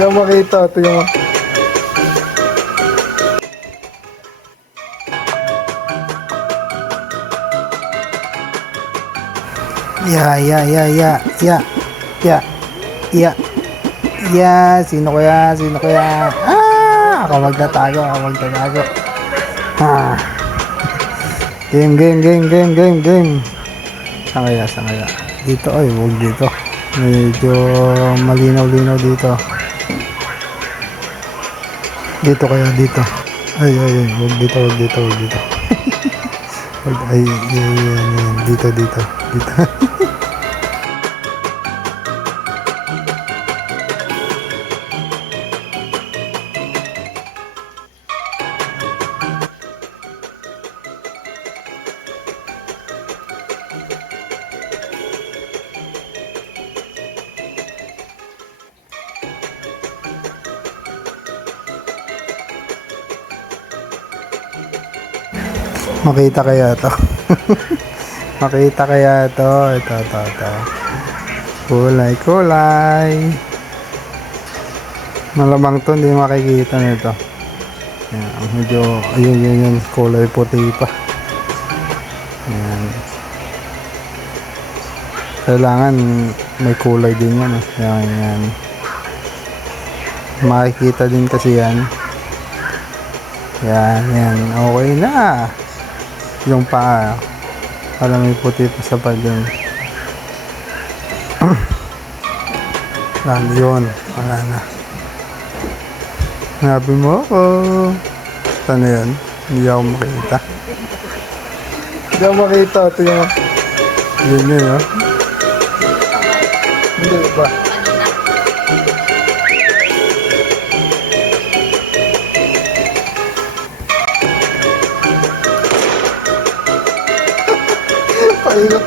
Hindi ako makita. Tingnan mo. Ya. Sino kaya? Ako magtatago. Ah. Game. Saan kaya? Dito, huwag dito. Medyo malinaw dito. Dito kaya dito. Ay, huwag dito. Ay, yan. Dito. Makita kaya to? Ito. Kulay. Malamang to, hindi makikita nito. Yan, medyo, ayun, kulay puti pa. Yan. Kailangan may kulay din yan. Yan. Makikita din kasi yan. Yan. Okay na. Yung paa. Para may puti pa sa padyon. Yun. Wala na. Sinabi mo ako. Saan na yun? Hindi ako makita. Tingnan mo. Yun, oh. Hindi ba? Paingat.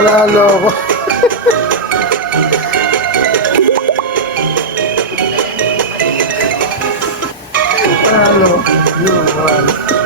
Panalo ako. Panalo. Yun,